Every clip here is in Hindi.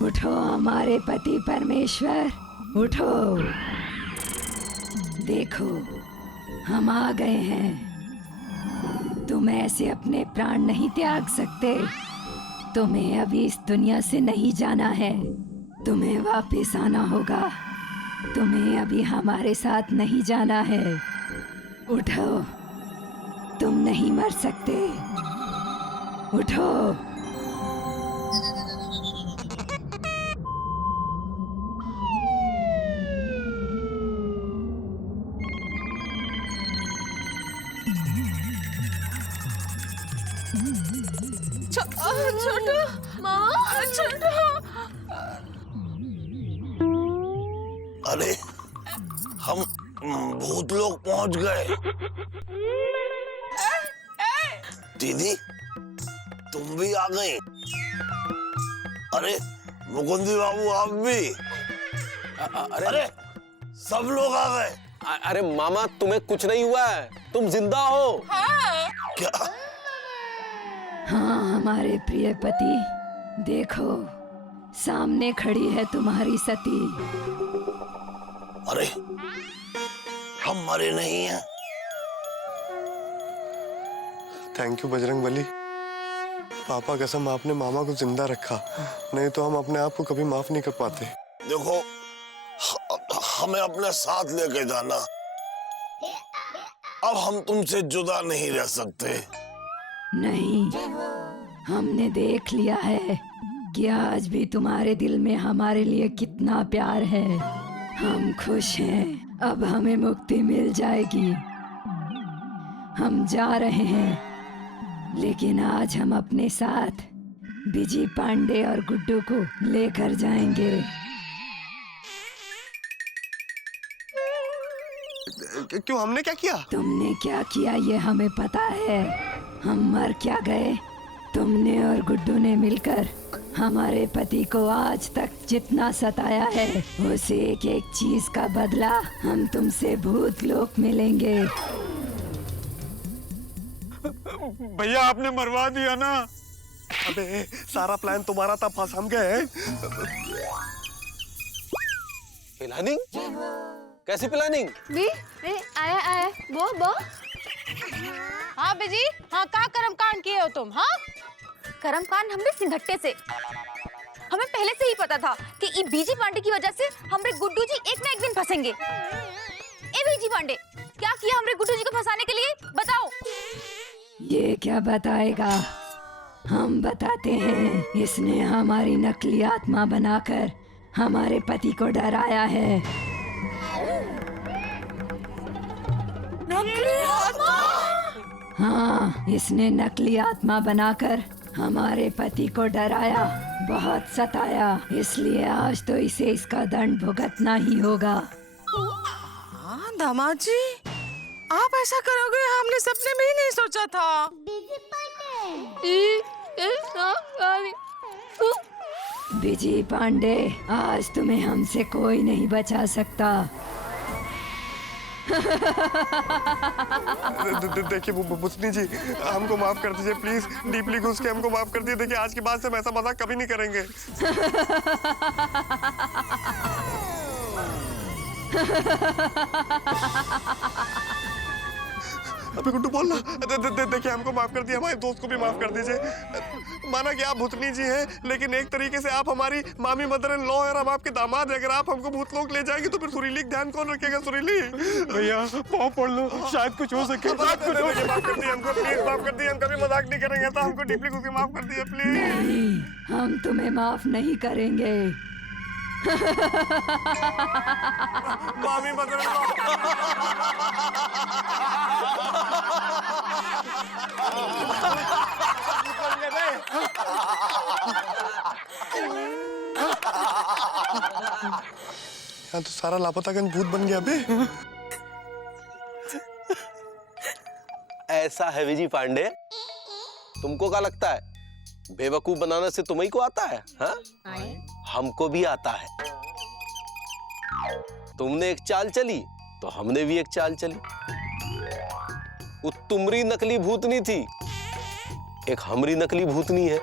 उठो हमारे पति परमेश्वर, उठो। देखो हम आ गए हैं। तुम ऐसे अपने प्राण नहीं त्याग सकते। तुम्हें अभी इस दुनिया से नहीं जाना है, तुम्हें वापस आना होगा। तुम्हें अभी हमारे साथ नहीं जाना है। उठो, तुम नहीं मर सकते। उठो। छोटू, माँ, छोटू। अरे हम भूत लोग पहुंच गए। दीदी तुम भी आ गई। अरे मुकुंदी बाबू आप भी। अरे सब लोग आ गए। अरे मामा तुम्हें कुछ नहीं हुआ है, तुम जिंदा हो। क्या? हाँ हमारे प्रिय पति, देखो सामने खड़ी है तुम्हारी सती। अरे हम मरे नहीं हैं। Thank you Bajrangbali. पापा कसम आपने मामा को जिंदा रखा, नहीं तो हम अपने आप को कभी माफ नहीं कर पाते। देखो हमें अपने साथ लेके जाना। अब हम तुमसे जुदा नहीं रह सकते। नहीं, हमने देख लिया है कि आज भी तुम्हारे दिल में हमारे लिए कितना प्यार है। हम खुश हैं, अब हमें मुक्ति मिल जाएगी। हम जा रहे हैं, लेकिन आज हम अपने साथ बिजी पांडे और गुड्डू को लेकर जाएंगे। क्यों, हमने क्या किया? तुमने क्या किया ये हमें पता है। हम मर क्या गए? तुमने और गुड्डू ने मिलकर हमारे पति को आज तक जितना सताया है, उस एक एक चीज का बदला हम तुमसे भूत लोक मिलेंगे। भैया आपने मरवा दिया ना। अबे सारा प्लान तुम्हारा था, फंस हम गए। प्लानिंग? कैसी प्लानिंग? भी आया आया बो। हाँ बिजी, हाँ का कर्म कांड किए हो तुम? हाँ कर्म कांड हमरे सिंघट्टे से। हमें पहले से ही पता था कि ई बीजी पांडे की वजह से हमरे गुड्डू जी एक ना एक दिन फंसेंगे। ए बीजी पांडे, क्या किया हमरे गुड्डू जी को फंसाने के लिए, बताओ। ये क्या बताएगा, हम बताते हैं। इसने हमारी नकली आत्मा बनाकर हमारे पति को डराया है। नकली आत्मा? हाँ, इसने नकली आत्मा बनाकर हमारे पति को डराया, बहुत सताया। इसलिए आज तो इसे इसका दंड भुगतना ही होगा। हाँ दामाद जी, आप ऐसा करोगे हमने सपने में ही नहीं सोचा था। बिजी पांडे, आज तुम्हें हमसे कोई नहीं बचा सकता। देखिए बुसनी जी, हमको माफ कर दीजिए प्लीज। डीपली घुस के हमको माफ कर दीजिए। देखिए आज के बाद से हम ऐसा मजाक कभी नहीं करेंगे। अबे गुड्डू बोल ना। देखिए हमको माफ कर दिया, हमारे दोस्त को भी माफ कर दीजिए। माना कि आप भूतनी जी हैं, लेकिन एक तरीके से आप हमारी मामी मदर इन लॉ है और हम आपके दामाद हैं। अगर आप हमको भूत लोग ले जाएंगे तो फिर सुरीली का ध्यान कौन रखेगा? सुरीली भैया पाँव पड़ लो, शायद कुछ हो सके। माफ कर दिए हमको, प्लीज माफ कर दिए। हम कभी मजाक नहीं करेंगे, तो हमको डीपली घुस के माफ कर दिए प्लीज। नहीं, हम तुम्हें माफ नहीं करेंगे। मामी मदर इन यहाँ तो सारा लापतागंज भूत बन गया बे। ऐसा है विजी पांडे, तुमको क्या लगता है बेवकूफ बनाने से तुम्ही को आता है? हाँ? हमको भी आता है। तुमने एक चाल चली तो हमने भी एक चाल चली। वो तुमरी नकली भूतनी थी, एक हमरी नकली भूतनी है।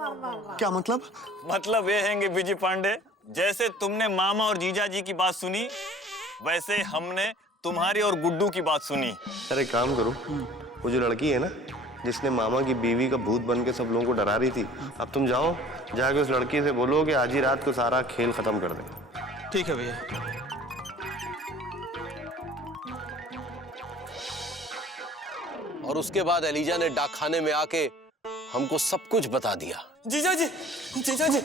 क्या मतलब? मतलब ये है कि बीजी पांडे, जैसे तुमने मामा और जीजा जी की बात सुनी, वैसे हमने तुम्हारी और गुड्डू की बात सुनी। अरे काम करो, वो जो लड़की है ना जिसने मामा की बीवी का भूत बन के सब लोगों को डरा रही थी, अब तुम जाओ जाके उस लड़की से बोलो कि आज ही रात को सारा खेल खत्म कर दे। ठीक है भैया। और उसके बाद एलिजा ने डाकखाने में आके हमको सब कुछ बता दिया। जीजा जी, जीजा जी।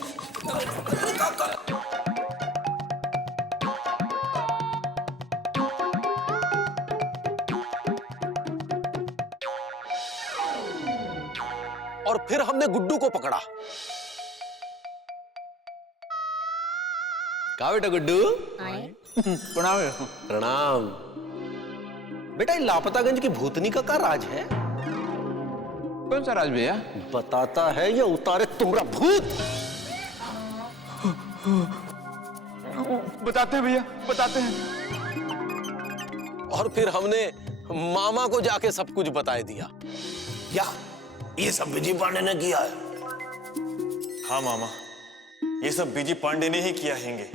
और फिर हमने गुड्डू को पकड़ा। कहा बेटा गुड्डू? प्रणाम। प्रणाम। बेटा लापतागंज की भूतनी का क्या राज है? कौन सा राज भैया? बताता है ये उतारे तुमरा भूत। बताते हैं भैया, बताते हैं। और फिर हमने मामा को जाके सब कुछ बता दिया। क्या ये सब बीजी पांडे ने किया है? हाँ मामा, ये सब बीजी पांडे ने ही किया हैंगे।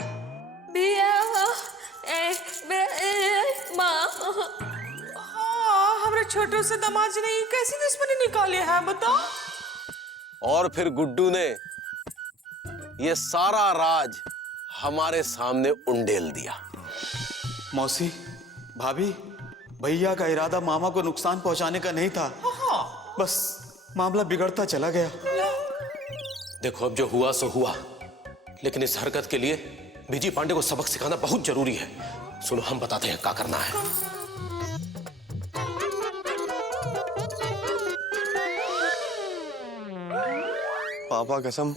हमारे छोटू से दामाद जी ने ये कैसी दुश्मनी निकाली है बताओ? और फिर गुड्डू ने ये सारा राज हमारे सामने उंडेल दिया। मौसी, भाभी, भैया का इरादा मामा को नुकसान पहुंचाने का नहीं था। बस मामला बिगड़ता चला गया। देखो अब जो हुआ सो हुआ, लेकिन इस हरकत के लिए बीजी पांडे को सबक सिखाना बहुत जरूरी है। सुनो हम बताते हैं क्या करना है। पापा कसम,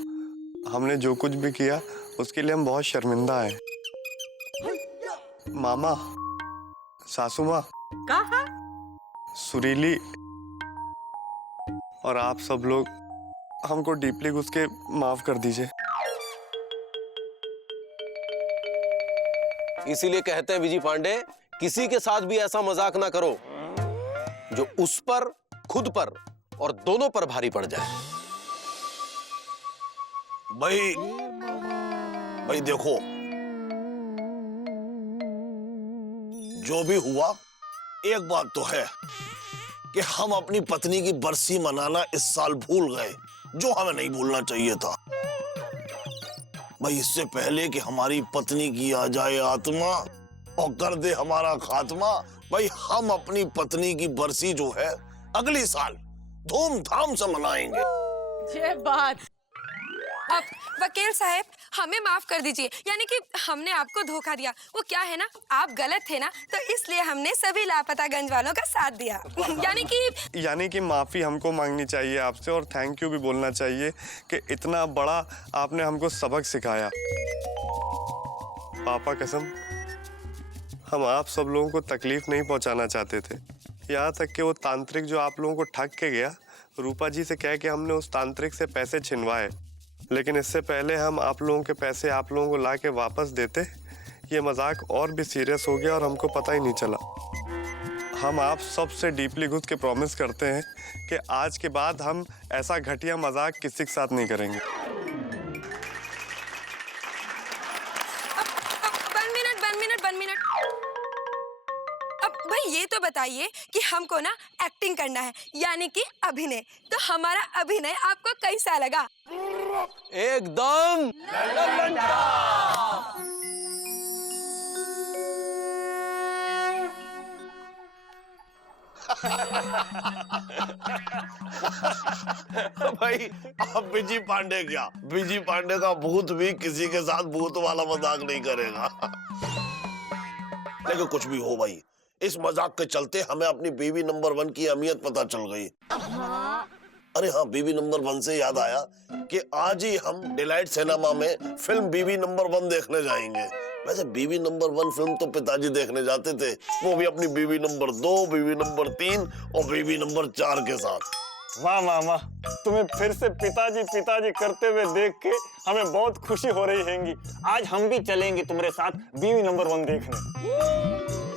हमने जो कुछ भी किया उसके लिए हम बहुत शर्मिंदा हैं। मामा, सासू माँ, सुरीली और आप सब लोग हमको डीपली घुस के माफ कर दीजिए। इसीलिए कहते हैं विजय पांडे, किसी के साथ भी ऐसा मजाक ना करो जो उस पर, खुद पर और दोनों पर भारी पड़ जाए। भाई देखो, जो भी हुआ, एक बात तो है कि हम अपनी पत्नी की बरसी मनाना इस साल भूल गए, जो हमें नहीं भूलना चाहिए था। भाई इससे पहले कि हमारी पत्नी की आ जाए आत्मा और कर दे हमारा खात्मा, भाई हम अपनी पत्नी की बरसी जो है अगली साल धूमधाम से मनाएंगे। ये बात। अब वकील साहब हमें माफ कर दीजिए, यानी कि हमने आपको धोखा दिया। वो क्या है ना, आप गलत थे ना, तो इसलिए हमने सभी लापतागंज वालों का साथ दिया। यानी कि माफी हमको मांगनी चाहिए आपसे और थैंक यू भी बोलना चाहिए कि इतना बड़ा आपने हमको सबक सिखाया। पापा कसम, हम आप सब लोगों को तकलीफ नहीं पहुंचाना चाहते थे। यहाँ तक कि वो तांत्रिक जो आप लोगों को ठग के गया, रूपा जी से कह के हमने उस तांत्रिक से पैसे छिनवाए, लेकिन इससे पहले हम आप लोगों के पैसे आप लोगों को ला के वापस देते, ये मजाक और भी सीरियस हो गया और हमको पता ही नहीं चला। हम आप सबसे डीपली घुस के प्रॉमिस करते हैं कि आज के बाद हम ऐसा घटिया मजाक किसी के साथ नहीं करेंगे। One minute. अब भाई ये तो बताइए कि हमको ना एक्टिंग करना है, यानी कि अभिनय। तो हमारा अभिनय आपको कैसा लगा? एकदम भाई अब बीजी पांडे क्या, बीजी पांडे का भूत भी किसी के साथ भूत वाला मजाक नहीं करेगा। लेकिन कुछ भी हो भाई, इस मजाक के चलते हमें अपनी बीवी नंबर 1 की अहमियत पता चल गई। अरे हाँ, बीवी नंबर 1 से याद आया कि आज ही हम डिलाइट सिनेमा में फिल्म बीवी नंबर 1 देखने जाएंगे। वैसे बीवी नंबर 1 फिल्म तो पिताजी देखने जाते थे, वो भी अपनी बीवी नंबर 2, बीवी नंबर 3 और बीवी नंबर 4 के साथ। वाह वाह वाह, तुम्हें फिर से पिताजी पिताजी करते हुए देख के हमें बहुत खुशी हो रही हैगी। आज हम भी चलेंगे तुम्हारे साथ बीवी नंबर 1 देखने।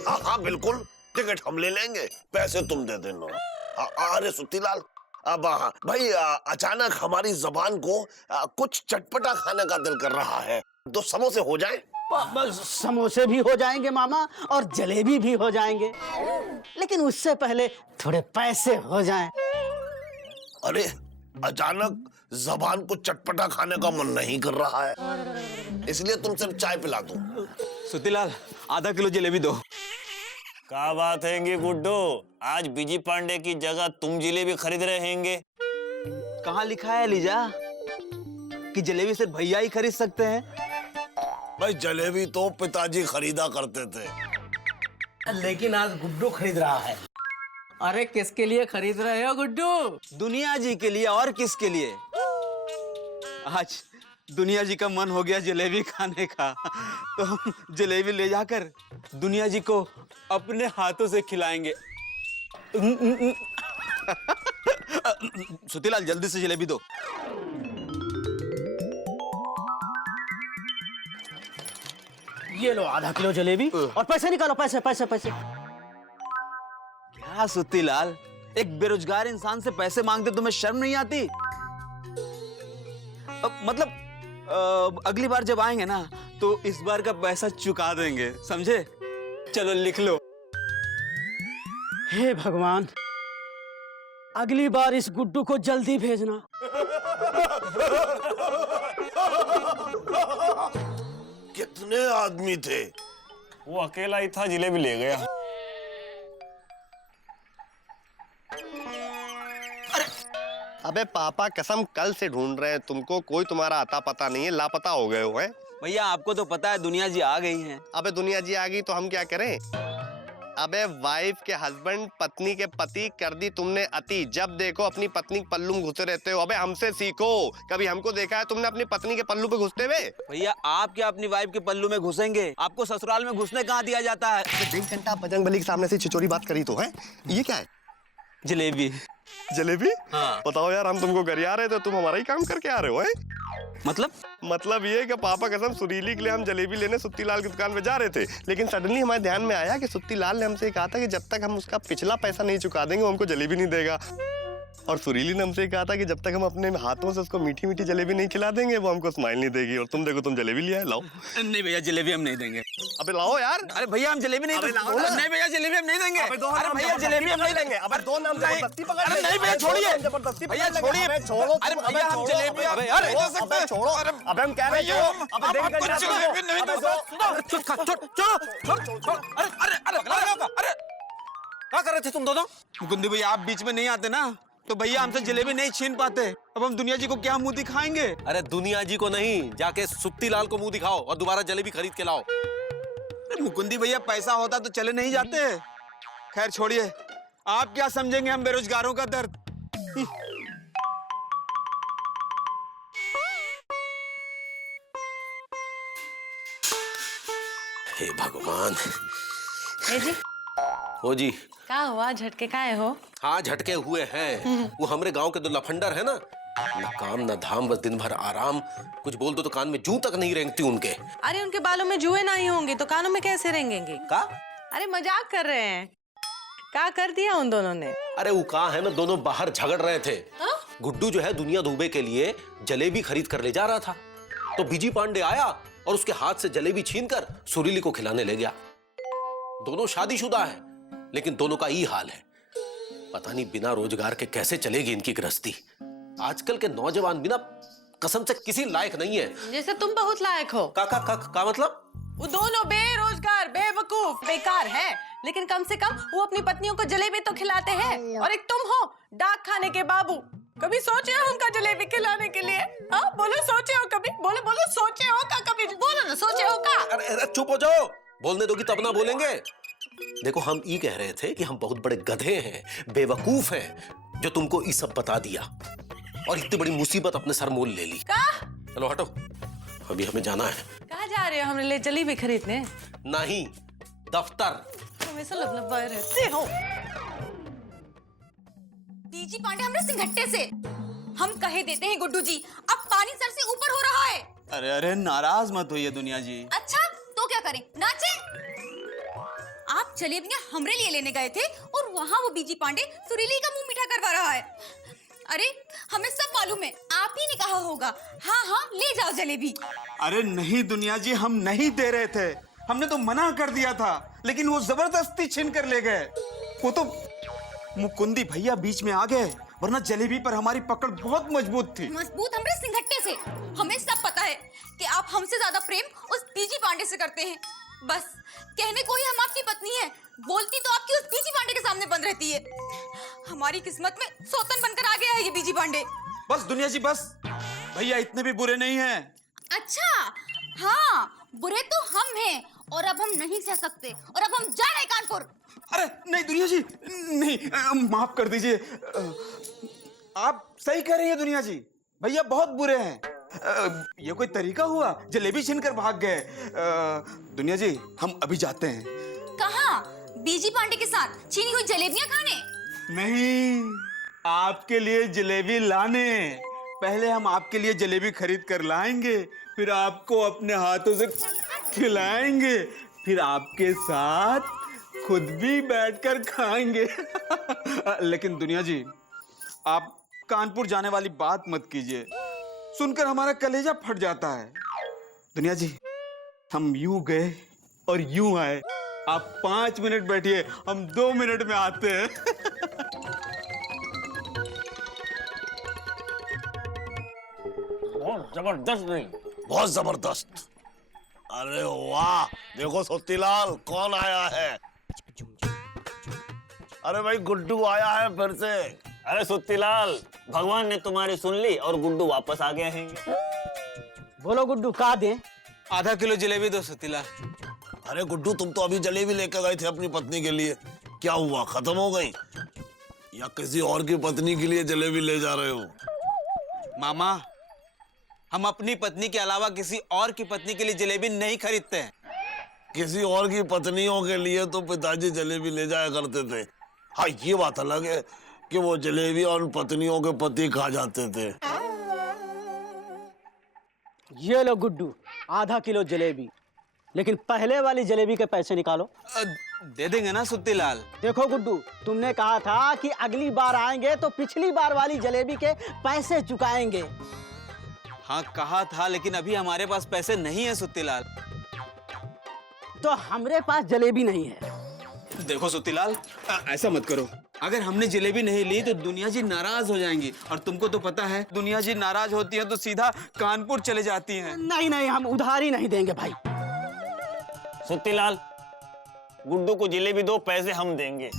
हाँ हाँ बिल्कुल, टिकट हम ले लेंगे, पैसे तुम दे देना। अरे सुत्तीलाल, अब भाई अचानक हमारी जबान को कुछ चटपटा खाने का दिल कर रहा है, तो समोसे हो जाए? बस समोसे भी हो जाएंगे मामा और जलेबी भी हो जाएंगे, लेकिन उससे पहले थोड़े पैसे हो जाएं। अरे अचानक जबान को चटपटा खाने का मन नहीं कर रहा है, इसलिए तुम सिर्फ चाय पिला दूं। सुतीलाल, आधा किलो जलेबी दो। क्या बात है गुड्डू, आज बीजी पांडे की जगह तुम जलेबी खरीद रहे हैं? कहाँ लिखा है लीजा कि जलेबी सिर्फ भैया ही खरीद सकते हैं? भाई जलेबी तो पिताजी खरीदा करते थे। लेकिन आज गुड्डू खरीद रहा है। अरे किसके लिए खरीद रहे हो गुड्डू? दुनिया जी के लिए। और किसके लिए? आज दुनिया जी का मन हो गया जलेबी खाने का, तो हम जलेबी ले जाकर दुनिया जी को अपने हाथों से खिलाएंगे। सुतीलाल, जल्दी से जलेबी दो। ये लो आधा किलो जलेबी और पैसे निकालो, पैसे पैसे पैसे। क्या सुतीलाल, एक बेरोजगार इंसान से पैसे मांगते तुम्हें शर्म नहीं आती? मतलब अगली बार जब आएंगे ना तो इस बार का पैसा चुका देंगे, समझे? चलो लिख लो। हे भगवान, अगली बार इस गुड्डू को जल्दी भेजना। कितने आदमी थे? वो अकेला ही था, जलेबी ले गया। अबे पापा कसम कल से ढूंढ रहे हैं तुमको, कोई तुम्हारा आता पता नहीं है, लापता हो गए हो हैं। भैया आपको तो पता है दुनिया जी आ गई हैं। अबे दुनिया जी आ गई तो हम क्या करें? अबे वाइफ के हस्बैंड, पत्नी के पति कर दी तुमने अति। जब देखो अपनी पत्नी के पल्लू में घुसे रहते हो। अबे हमसे सीखो, कभी हमको देखा है तुमने अपनी पत्नी के पल्लू पे घुसते हुए? भैया आप क्या अपनी वाइफ के पल्लू में घुसेंगे? आपको ससुराल में घुसने कहाँ दिया जाता है? 1.5 घंटा बजरंग बली के सामने से छिचोरी बात करी तो है। ये क्या है? जलेबी। जलेबी? हाँ। बताओ यार, हम तुमको गरिया रहे थे, तुम हमारा ही काम करके आ रहे हो हैं? मतलब ये कि पापा कसम सुरीली के लिए हम जलेबी लेने सुत्ती लाल की दुकान पे जा रहे थे, लेकिन सडनली हमारे ध्यान में आया कि सुत्ती लाल ने हमसे कहा था कि जब तक हम उसका पिछला पैसा नहीं चुका देंगे वो हमको जलेबी नहीं देगा। और सुरीली ने हमसे कहा था कि जब तक हम अपने हाथों से उसको मीठी मीठी जलेबी नहीं खिला देंगे वो हमको स्माइल नहीं देगी। और तुम देखो, तुम जलेबी लिया है, लाओ। नहीं भैया, जलेबी हम नहीं देंगे। अबे लाओ यार। अरे भैया हम जलेबी नहीं देंगे। नहीं भैया, जलेबी हम नहीं देंगे। अरे भैया जलेबी हम नहीं देंगे। अबे दो नाम जबरदस्ती पकड़। अरे नहीं भैया, छोड़िए जबरदस्ती भैया, छोड़िए। छोड़ो। अरे भैया हम जलेबी, अबे यार अबे छोड़ो। अबे हम कह रहे हैं अब जलेबी नहीं दो। अरे क्या कर रहे थे तुम दोनों? मुकुंदी भैया आप बीच में नहीं आते ना तो भैया हमसे जलेबी नहीं छीन पाते। अब हम दुनिया जी को क्या मुंह दिखाएंगे? अरे दुनिया जी को नहीं, जाके सुत्ती लाल को मुंह दिखाओ और दोबारा जलेबी खरीद के लाओ। मुकुंदी भैया पैसा होता तो चले नहीं जाते। खैर छोड़िए, आप क्या समझेंगे हम बेरोजगारों का दर्द। हे भगवान। ए जी, हो जी। क्या हुआ? झटके काहे हो? हाँ झटके हुए हैं। वो हमरे गांव के दो लफंडर है ना, न काम न धाम, बस दिन भर आराम। कुछ बोल दो तो कान में जूं तक नहीं रेंगती उनके। अरे उनके बालों में जुए नहीं होंगे तो कानों में कैसे रेंगेंगे? का? अरे मजाक कर रहे हैं। क्या कर दिया उन दोनों ने? अरे वो कहा है ना, दोनों बाहर झगड़ रहे थे। गुड्डू जो है दुनिया दुबे के लिए जलेबी खरीद कर ले जा रहा था, तो बीजी पांडे आया और उसके हाथ से जलेबी छीनकर सुरीली को खिलाने ले गया। दोनों शादीशुदा है, लेकिन दोनों का ही हाल है। पता नहीं बिना रोजगार के कैसे चलेगी इनकी गृहस्थी। आजकल के नौजवान बिना कसम से किसी लायक नहीं है। जैसे तुम बहुत लायक हो। का मतलब? वो दोनों बेरोजगार, बेवकूफ, बेकार है, लेकिन कम से कम वो अपनी पत्नियों को जलेबी तो खिलाते हैं। और एक तुम हो डाक खाने के बाबू, कभी सोचे हो उनका जलेबी खिलाने के लिए? हाँ बोलो, सोचे हो कभी? बोलो बोलो, सोचे हो का कभी? बोलो ना, सोचे हो का? अरे चुप हो जाओ, बोलने दोगी तब ना बोलेंगे। देखो हम ये कह रहे थे कि हम बहुत बड़े गधे हैं, बेवकूफ हैं, जो तुमको ये सब बता दिया और इतनी बड़ी मुसीबत अपने सर मोल ले ली। का? चलो हटो, अभी हमें जाना है। कहाँ जा रहे हो हमरे लिए जलेबी खरीदने? नहीं, दफ्तर। हमेशा लबलबाए रहते हो। बीजी पांडे हमरे सिंघट्टे से हम कहे देते हैं गुड्डू जी, अब पानी सर से ऊपर हो रहा है। अरे अरे नाराज मत होइए दुनिया जी। अच्छा तो क्या करें, नाचे? आप जलेबियां हमरे लिए लेने गए थे और वहाँ वो बीजी पांडे सुरीली का मुंह मीठा करवा रहा है। अरे हमें सब मालूम है, आप ही ने कहा होगा। हाँ हाँ ले जाओ जलेबी। अरे नहीं दुनिया जी, हम नहीं दे रहे थे, हमने तो मना कर दिया था, लेकिन वो जबरदस्ती छीन कर ले गए। वो तो मुकुंदी भैया बीच में आ गए, वरना जलेबी पर हमारी पकड़ बहुत मजबूत थी। मजबूत हमरे सिंघट्टे से। हमें सब पता है कि आप हमसे ज्यादा प्रेम उस बीजी पांडे से करते हैं। बस कहने को ही हम आपकी पत्नी है, बोलती तो आपकी उस बीजी पांडे के सामने बंद रहती है। हमारी किस्मत में सौतन बनकर आ गया है ये बीजी पांडे। बस दुनिया जी बस, भैया इतने भी बुरे नहीं हैं। अच्छा हाँ, बुरे तो हम हैं और अब हम नहीं सह सकते और अब हम जा रहे हैं कानपुर। अरे नहीं दुनिया जी, नहीं, माफ कर दीजिए। आप सही कह रही हैं दुनिया जी, भैया बहुत बुरे हैं। ये कोई तरीका हुआ, जलेबी छीनकर भाग गए। दुनिया जी हम अभी जाते हैं। कहाँ? बीजी पांडे के साथ छीनी हुई जलेबियां खाने? नहीं, आपके लिए जलेबी लाने। पहले हम आपके लिए जलेबी खरीद कर लाएंगे, फिर आपको अपने हाथों से खिलाएंगे, फिर आपके साथ खुद भी बैठकर खाएंगे। लेकिन दुनिया जी आप कानपुर जाने वाली बात मत कीजिए, सुनकर हमारा कलेजा फट जाता है। दुनिया जी हम यूं गए और यूं आए, आप 5 मिनट बैठिए, हम 2 मिनट में आते हैं। जबरदस्त नहीं? बहुत जबरदस्त। अरे वाह, देखो सोतीलाल कौन आया है। अरे भाई गुड्डू आया है फिर से। अरे सुत्तीलाल, भगवान ने तुम्हारी सुन ली और गुड्डू वापस आ गए हैं। बोलो गुड्डू का दें? आधा किलो जलेबी दो सतीला। अरे गुड्डू तुम तो अभी जलेबी लेकर गए थे अपनी पत्नी के लिए, क्या हुआ खत्म हो गई या किसी और की पत्नी के लिए जलेबी ले जा रहे हो? मामा हम अपनी पत्नी के अलावा किसी और की पत्नी के लिए जलेबी नहीं खरीदते हैं। किसी और की पत्नियों के लिए तो पिताजी जलेबी ले जाया करते थे। हाँ ये बात अलग है कि वो जलेबी और उन पत्नियों के पति खा जाते थे। ये लो गुड्डू, आधा किलो जलेबी, लेकिन पहले वाली जलेबी के पैसे निकालो। दे देंगे ना सुत्तीलाल? देखो गुड्डू, तुमने कहा था कि अगली बार आएंगे तो पिछली बार वाली जलेबी के पैसे चुकाएंगे। हाँ कहा था, लेकिन अभी हमारे पास पैसे नहीं है सुत्तीलाल। तो हमरे पास जलेबी नहीं है। देखो सुत्तीलाल ऐसा मत करो, अगर हमने जलेबी नहीं ली तो दुनिया जी नाराज हो जाएंगी, और तुमको तो पता है दुनिया जी नाराज होती है तो सीधा कानपुर चले जाती हैं। नहीं नहीं, हम उधारी नहीं देंगे भाई। सुत्तीलाल, गुड्डू को जलेबी दो, पैसे हम देंगे।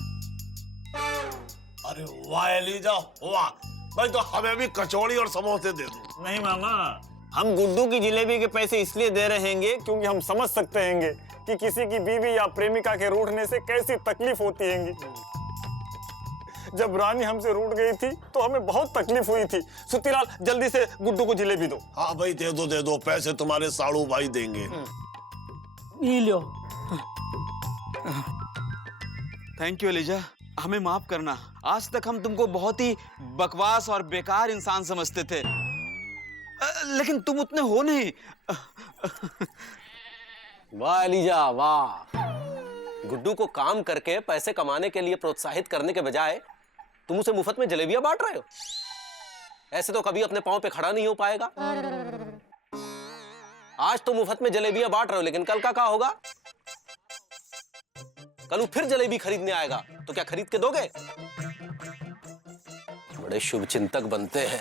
अरे वाह एलिजा वाह, भाई तो हमें भी कचौड़ी और समोसे दे दो। नहीं मामा, हम गुड्डू की जलेबी के पैसे इसलिए दे रहे हैं क्योंकि हम समझ सकते हैं कि किसी की बीवी या प्रेमिका के रूठने से कैसी तकलीफ होती है। जब रानी हमसे रूठ गई थी तो हमें बहुत तकलीफ हुई थी। सुत्तीलाल जल्दी से गुड्डू को जलेबी दो। हाँ भाई दे दो, पैसे तुम्हारे साड़ू भाई देंगे। ये लो। थैंक यू एलिजा, हमें माफ करना। आज तक हम तुमको बहुत ही बकवास और बेकार इंसान समझते थे, लेकिन तुम उतने हो नहीं। वाह एलिजा वाह, गुड्डू को काम करके पैसे कमाने के लिए प्रोत्साहित करने के बजाय तुम उसे मुफ्त में जलेबियां बांट रहे हो। ऐसे तो कभी अपने पांव पे खड़ा नहीं हो पाएगा। आज तो मुफ्त में जलेबियां बांट रहे हो, लेकिन कल का क्या होगा? कल वो फिर जलेबी खरीदने आएगा तो क्या खरीद के दोगे? बड़े शुभ चिंतक बनते हैं।